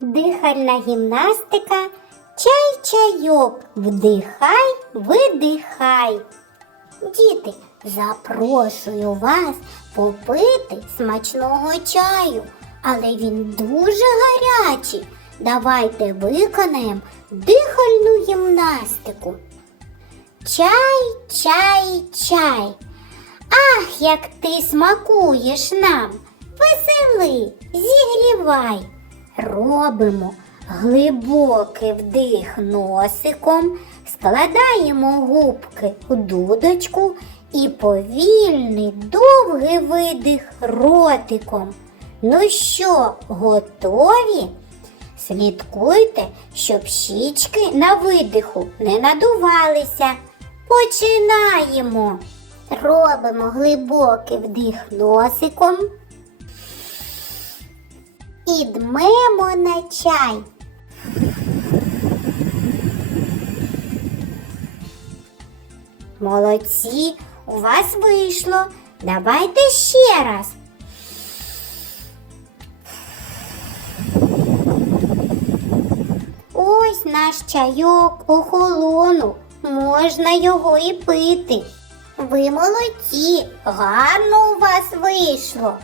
Дихальна гімнастика. Чай-чайок. Вдихай, видихай. Діти, запрошую вас попити смачного чаю, але він дуже гарячий. Давайте виконаємо дихальну гімнастику. Чай, чай, чай. Ах, як ти смакуєш нам. Весели, зігрівай. Робимо глибокий вдих носиком, складаємо губки у дудочку і повільний довгий видих ротиком. Ну що, готові? Слідкуйте, щоб щічки на видиху не надувалися. Починаємо. Робимо глибокий вдих носиком і дмемо на чай. Молодці, у вас вийшло. Давайте ще раз. Ось наш чайок охолонув. Можна його і пити. Ви молодці, гарно у вас вийшло.